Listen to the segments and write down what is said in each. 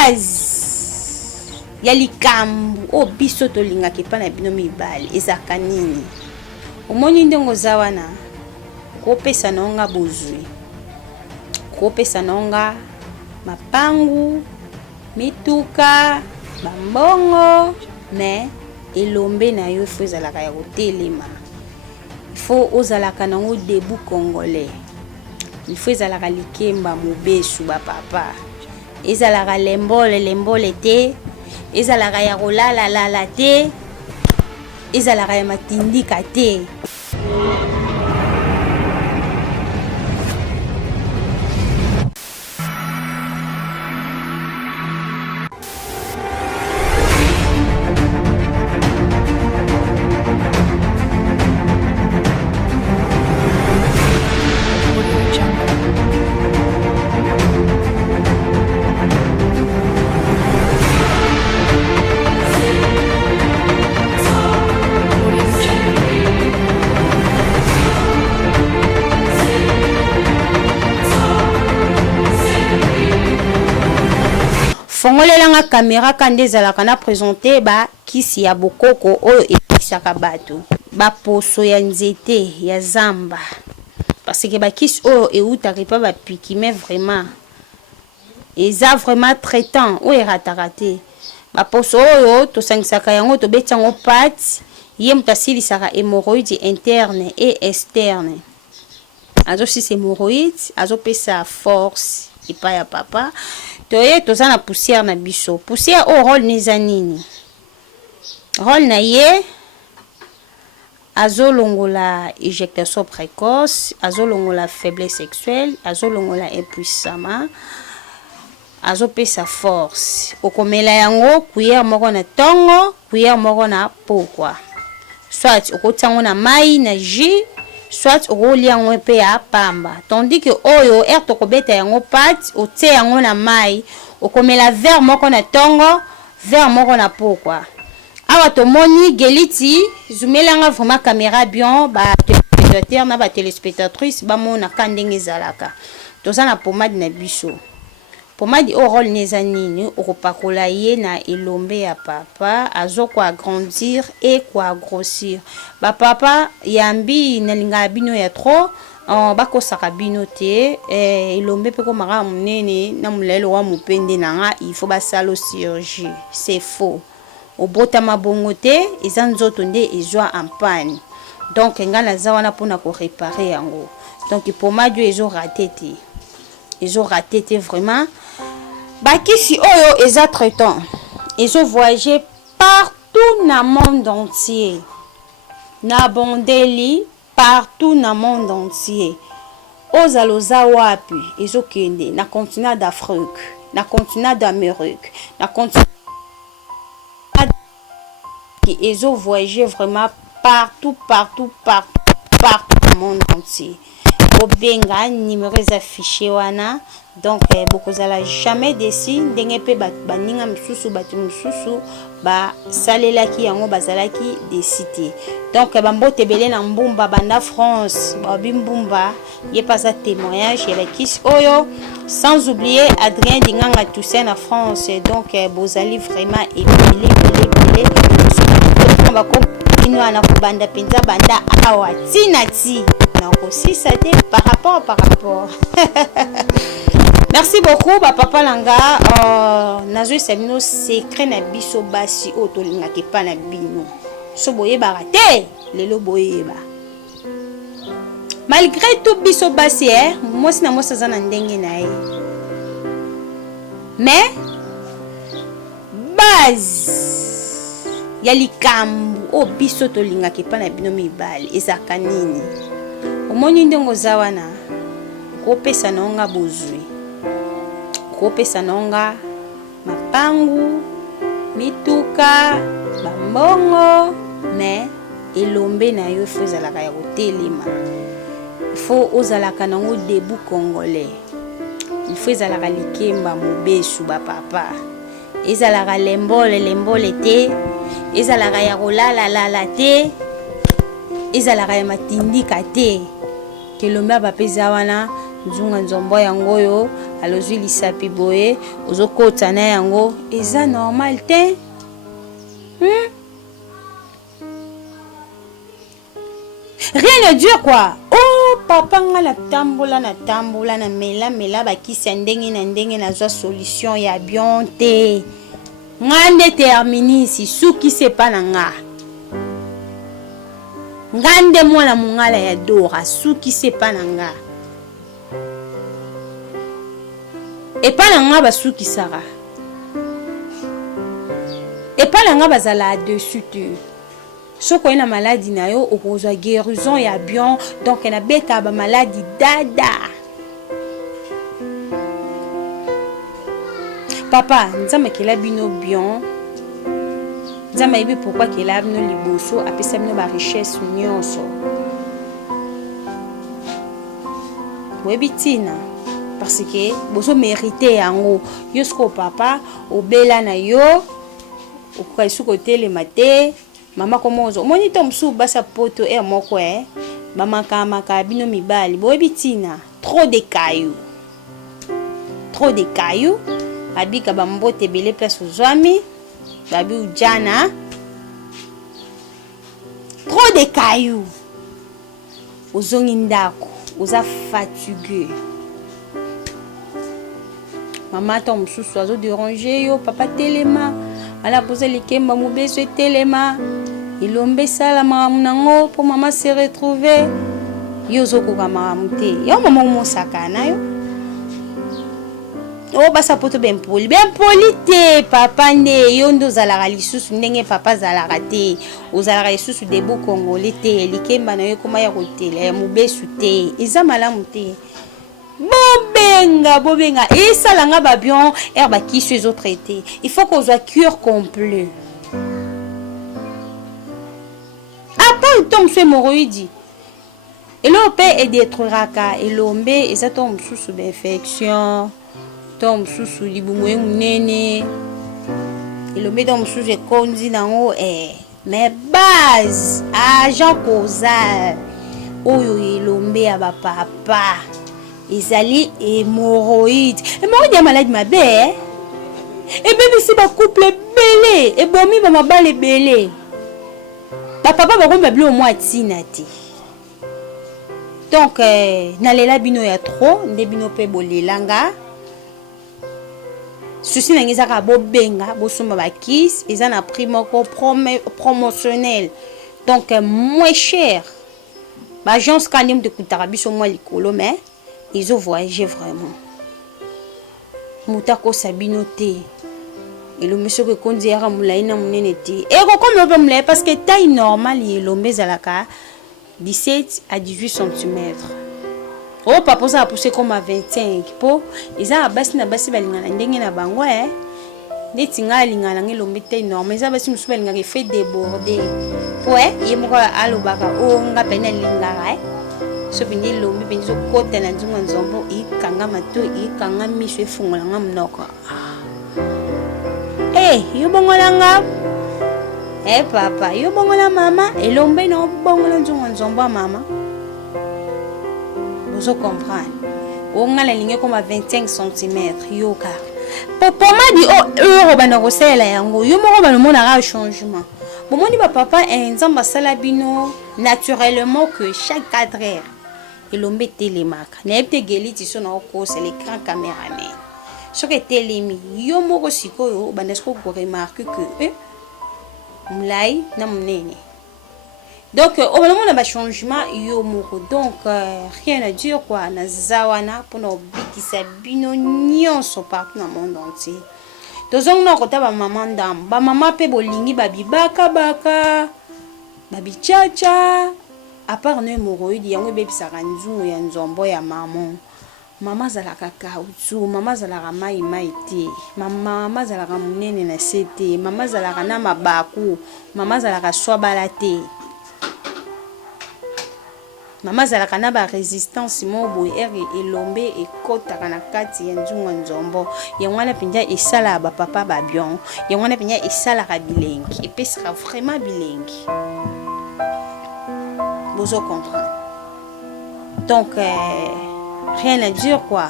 base ya likambo o biso tolingaki pa na bino mibale ezaka nini. Omoni ndenge oza wana kopesa nonga bozwi, kopesa nonga mapangu, mituka, bambongo, mais elombe na yo fo ezalaka ya kotelema. Fo ozalaka nango debout congolais. Il faut ezalaka likemba mobesu ba papa. Ezalaka lembole te, ezalaka ya kolala te, ezalaka ya matindika te. Fongolelanga caméra kande ezalaka na présenter ba kisi ya bokoko oyo ekisaka bato, ba poso ya nzete ya zamba, parce que ba kisi oyo eutaka pa ba piki, mais vraiment eza vraiment traitant oyo erataka te. Ba poso oyo tosangisaka yango tobeti yango pati ye moto asilisaka hémorroïde interne et externe. Azosilisa hémorroïde, azopesa force epai ya papa. Toye toza na poussière na biso. Poussière o rôle neza nini? Rôle na ye azolongola éjection précoce, azolongola faiblesse sexuelle, azolongola impuissament, azopesa force. Okomela yango cuillère moko na tongo, cuillère moko na pokwa. Soit okotango na mai na jus, soit okolia yango pe ya pamba. Tandis que oyo tokobeta yango pati, otie yango na mai, okomela verre moko na tongo, verre moko na pokwa. Awa tomoni geliti zumelanga vraiment caméra bien ba téléspectateur na ba téléspectatrice ba mona kandenge zalaka. Toza na pomade na biso. Pomade o rôle neza nini okopakola ye na elombe ya papa azoko agrandir et quoi grossir. Ba papa yambi na linga bino ya trop bakosaka bino te elombe pe ko maka munene na mulelo wa mupende nanga il faut basalo chirurgie. C'est faux. Obota mabongo te eza nzoto nde ezwa en panne. Donc ngana za wana pona ko réparer yango. Donc pomade ezo raté te. Ezo raté te vraiment. Bakisi oyo eza traitant. Ezo voyager partout na monde entier. Na bondeli partout na monde entier. Ozaloza wapi ezo kende na continent d'Afrique, na continent d'Amérique, na continent qui ezo voyager vraiment partout dans le monde entier. Obenga numéro affiché wana. Donc bokozala jamais déci ndenge pe baninga misusu batu misusu ba salelaki yango bazalaki décité. Donc bambote belé na mbumba banda France ba bimbumba ye pasa témoignage ya kisi oyo, sans oublier Adrien Dinganga Toussaint na France. Donc bozali vraiment épilé on va continuer à banda penza banda awa tinati na kosisa te par rapport. Merci beaucoup papa langa nazo sabino secret na biso basi o tolingaki pa na bino so boyeba te lelo boyeba malgré tout biso basi moi si na moi ça na ndenge na ye mais base ya likambo o biso tolingaki pa na bino mibale ezaka nini. Omoni ndenge oza wana kopesa nonga bozwi, kopesa nonga mapangu, mituka, bambongo, mais elombe na yo fo ezalaka ya kotelema. Il faut ozalaka nango debout congolais. Il faut ezalaka likemba mobesu ba papa. Ezalaka lembole te, ezalaka ya kolala te, ezalaka ya matindika te. Kelomba bapeza wana nzunga nzombo yango yo alozwi lisapi boye ozokota na yango eza normal te. Rien ne dure quoi. Oh papa nga natambola na mela bakisi ya ndenge na ndenge nazwa solution ya bien te. Nga nde terminisi suki sepa na nga. Nga nde mwana mongala ya Dora suki sepa na nga. Epa na nga basukisaka. Epa na nga bazala dessus te. Soko ena maladie na yo okozwa guérison ya bien donc na beta ba maladie dada. Papa nzambe kela bino bien. Nzambe yebi pourquoi kela bino liboso apesa bino ba richesse nyonso. Webitina parce que bozo mériter yango. Yo soko papa obela na yo okaisuko côté mate. Mama komozo moni to msu basa poto moko mama kamaka bino mibali boyebitina trop de cailloux abika bambote belé place ozwami babi ujana trop de cailloux ozongi ndako oza fatigué. Mama to msusu azo déranger yo papa telema ala poser likemba mobeso telema ilombe sala mamunango pour maman se retrouver yo zokoka mamute yo mama mosakana yo o basa poto ben poli te papa nde yo ndo zalaka lisusu ndenge papa zalaka te ozalaka lisusu debu congolais te likemba na yo koma ya kotela ya mobesu te eza malamu te. Bobenga esala nga ba bien herba qui les autres traité. Il faut qu'on soit cure complet. Après tom se moroidi. Elope et détruiraka elombe eza tom sous infection. Tom sous libumwe munene. Elombe tom sous e konzi nango mais base agent causal. Oyo elombe ya ba papa. Ezali hémorroïde. Hémorroïde ya maladie mabe. Et même si ba couple belé et bomi ba mabale belé. Ba papa ba komba blo mo atina ti. Donc nalela bino ya trop, nde bino pe bolelanga. Souci na ngizaka bo benga, bo soma ba kiss, eza na prix moko promotionnel. Donc moins cher. Ba agence kandim de kutara biso mo likolo mais ils ont voyagé vraiment. Moutako sabino te. Et le monsieur que kondi ara mulaina munene te. Et comme le mulaina parce que taille normale et l'ombe zalaka 17 à 18 cm. Oh papa ça a poussé comme à 25 po. Ils a basi na basi balingana ndenge na bango neti nga lingana ngilombe taille normale. Ils a basi musu balingana fait déborder. Ouais, yemoko alobaka o nga pena lingara so bini lombi bini so kota na nzunga nzombo ikanga mato ikanga miso efungola nga mnoko yo bongola nga papa yo bongola mama elombe no bongola nzunga nzombo mama vous comprendre o nga la ligne comme à 25 cm yo ka papa m'a dit euro bana kosela yango yo moko bana mona ra changement bon moni ba papa nzamba sala bino naturellement que chaque 4 heures elombe telemaka na ebte geliti so na ko c'est l'écran caméraman so que telemi yo moko sikoyo banesko ko remarque que mulai na munene donc au moment na ba changement yo moko donc rien à dire quoi na zawana pour no bikisa bino nyonso partout dans le monde entier tozong na kota ba maman ndam ba mama pe bolingi babibaka baka babichacha à part ne hémorroïde yango bebisaka nzungu ya nzombo ya mama zalaka kautu mama zalaka mai te mama zalaka munene na sete mama zalaka na mabaku mama zalaka swabala te mama zalaka na ba résistance mobo elombe ekotaka na kati ya nzungu nzombo yango wana pinja esala ba papa ba bien yango wana pinja esala ka bilengi epesaka vraiment bilengi. Vous comprenez. Donc rien à dire quoi.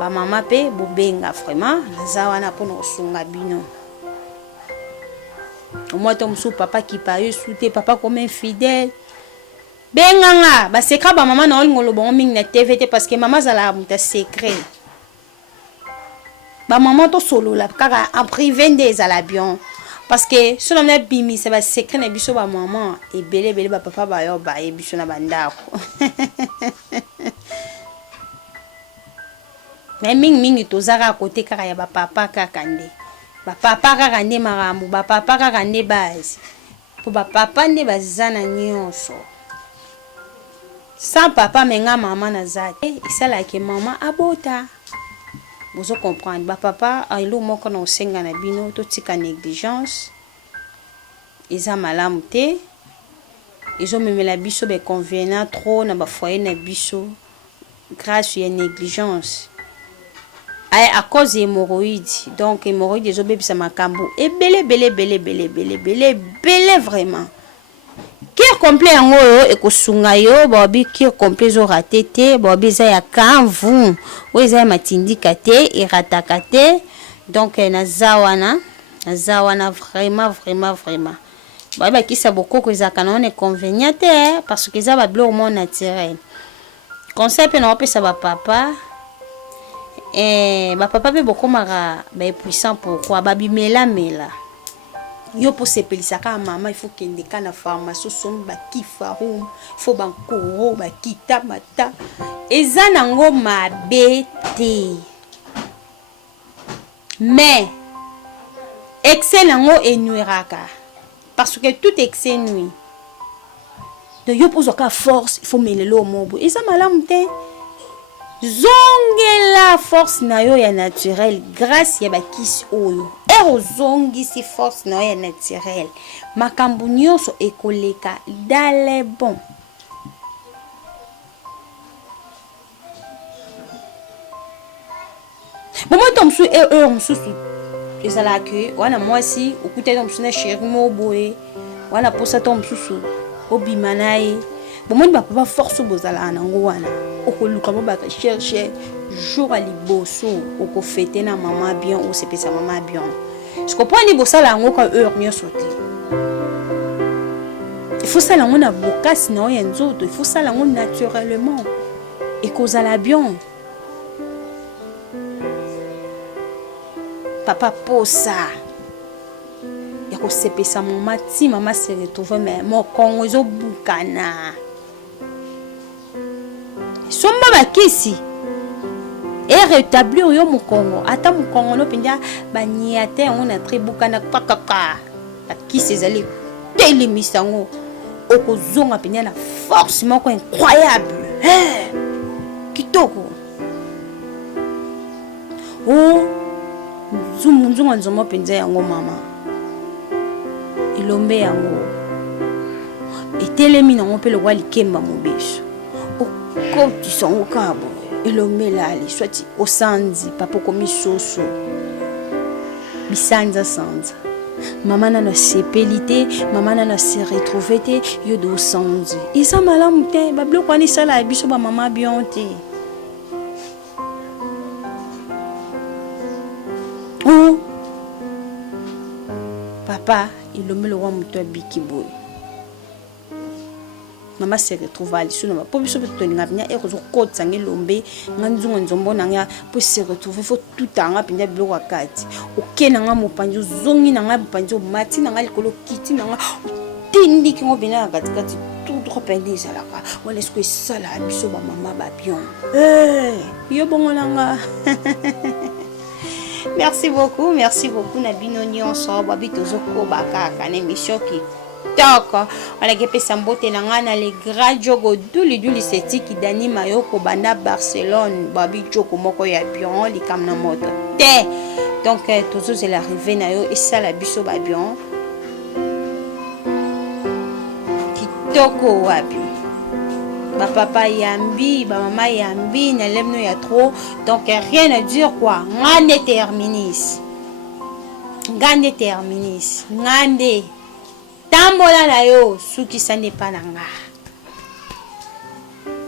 ba mama pe bobenga vraiment naza wana pour nous sunga bino. Moi tom sou papa qui paye souté papa comme infidèle. Benganga ba secret ba mama na olingolo bon ming na TVT parce que maman zala muta secret. Ba maman to solo la kaka en privé des ala bien parce que si on a bimi c'est ba secret na biso ba maman et belé ba papa ba yo ba e biso na bandako. Mais ming to zara côté kaka ya ba papa kaka nde. Ba papa kaka nde marambu ba papa kaka nde base. Pour ba papa nde bazana nyonso. Sans papa menga maman nazate et ça là que maman abota. Vous comprenez ba papa ilo moko na osenga na bino to tika négligence. Ils a malamu te. Ils ont même la biso be convenant trop na ba foyer na biso grâce à négligence. À cause des hémorroïdes. Donc hémorroïdes ils ont bébisa makambo et belé vraiment. Kir complet en haut et ko sunga yo bobi kir complet zo raté bobi za ya kanvu o za matindi kate et ratakate donc na zawana vraiment bobi ki sa beaucoup ko za kana on est convenient parce que ça va bleu au monde naturel concept na opesa ba papa ba papa be beaucoup mara ba puissant pourquoi ba bimela yo pour se pelisa ka mama il faut kende kana pharmacie son ba kifarum faut ban koro ba kita mata eza nango mabete mais excès nango enuiraka parce que tout excès nuit de yo pour zoka force il faut melelo mobo eza malamu te zongela force na yo ya naturel grâce ya bakisi oyo zongi si force na yo ya naturel makambu nyonso ekoleka dale bon momo tomsu msusu ezala ke wana mwasi okuta tomsu na chéri moboye wana posa tomsusu obima naye bomoni bapapa force bozala nango wana okoluka mo baka chercher jour à liboso okofete na mama bien ou sepesa mama bien je comprends ni bosala ngo ka heure nyonso te il faut ça lango na bokasi na ya nzoto il faut ça lango naturellement et kozala bien papa posa ya ko sepesa mama ti mama se retrouve mais mon kongo zo bukana somba bakisi et rétablir yo mukongo ata mukongo no pinja baniate on a tribuka na pakaka bakisi ezali telemisango okozonga pinja na force moko incroyable kitoko oh nzunga nzomo pinja yango mama ilombe yango etelemi nango pe le roi likemba mobeso okoti sango kabo ilomela ali swati osanzi papa komi soso bisanza sanza mama na sepelité mama na se retrouver te yo do sanzi isa malamu te ba bloko ani sala biso ba mama bien te oh papa ilomela wa muto bikibo mama se retrouve à l'issue na po biso betoni ngabnya e kozo kotsa ngelombe nganzungo nzombo nanga po se retrouver faut tout anga pinda biloko akati okena nga mopanzi zongi nanga mopanzi mati nanga likolo kiti nanga tindi ki ngobina katikati tout trop pendi salaka wala est-ce que ça la biso ba mama ba bien yo bongo nanga merci beaucoup na bino nyonso ba bitozo ko bakaka na émission qui Toko, on a gépé Sambote Nangana, les grands jogo duli seti qui dani mayoko banda Barcelone, babi joko moko ya bion, li kamna moto. Te! Donc, toujours c'est l'arrivée na yo, et ça la biso babion. Kitoko wabi. Ba papa yambi, ba maman yambi, na lemno ya trop. Donc, rien à dire quoi. Ngande terminis. Ngande. Tambola na yo suki sande pananga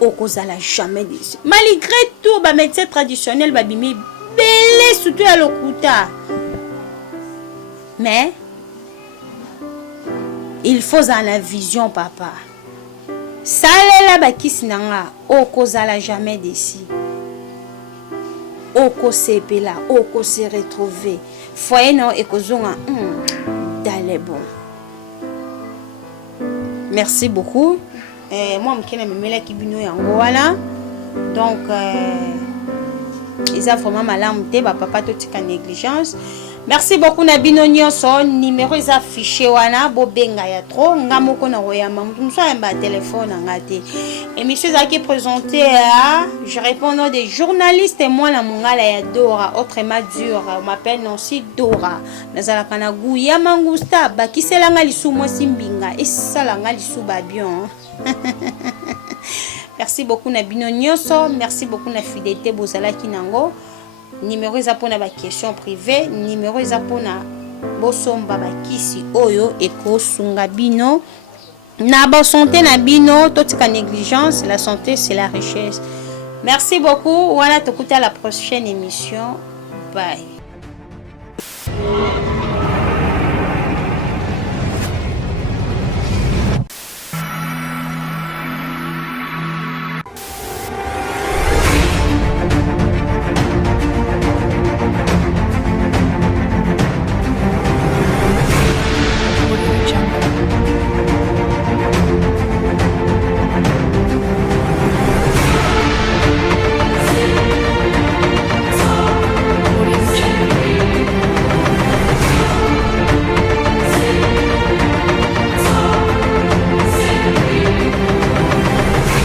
okozala jamais déçu. Malgré tout ba médecin traditionnel ba bimi belé surtout à lokuta. Mais il faut en la vision papa. Salela ba kisinanga okozala jamais déçu. Oko sepela, oko se retrouver. Foyer non ekozonga dans les bons. Merci beaucoup. Moi mkena memela kibino yango wala. Donc ils ont vraiment malamu te ba papa to tika négligence. Merci beaucoup na bino nyonso. Numéro is affiché wana bo benga ya trop ngamoko na royama muso yamba téléphone ngate. Émission qui est présentée à je réponds au nom des journalistes et moi la mongala ya Dora autrement dur on m'appelle Nancy Dora nazala kana guya mangusta bakiselanga lisumo simbinga et salanga lisuba bien. Merci beaucoup na bino nyonso, merci beaucoup na fidélité bozala kinango. Numéro eza pona ba question privée, numéro eza pona bosomba ba kisi oyo eko sunga bino na ba santé na bino totika négligence, la santé c'est la richesse. Merci beaucoup, voilà tokuta la prochaine émission. Bye.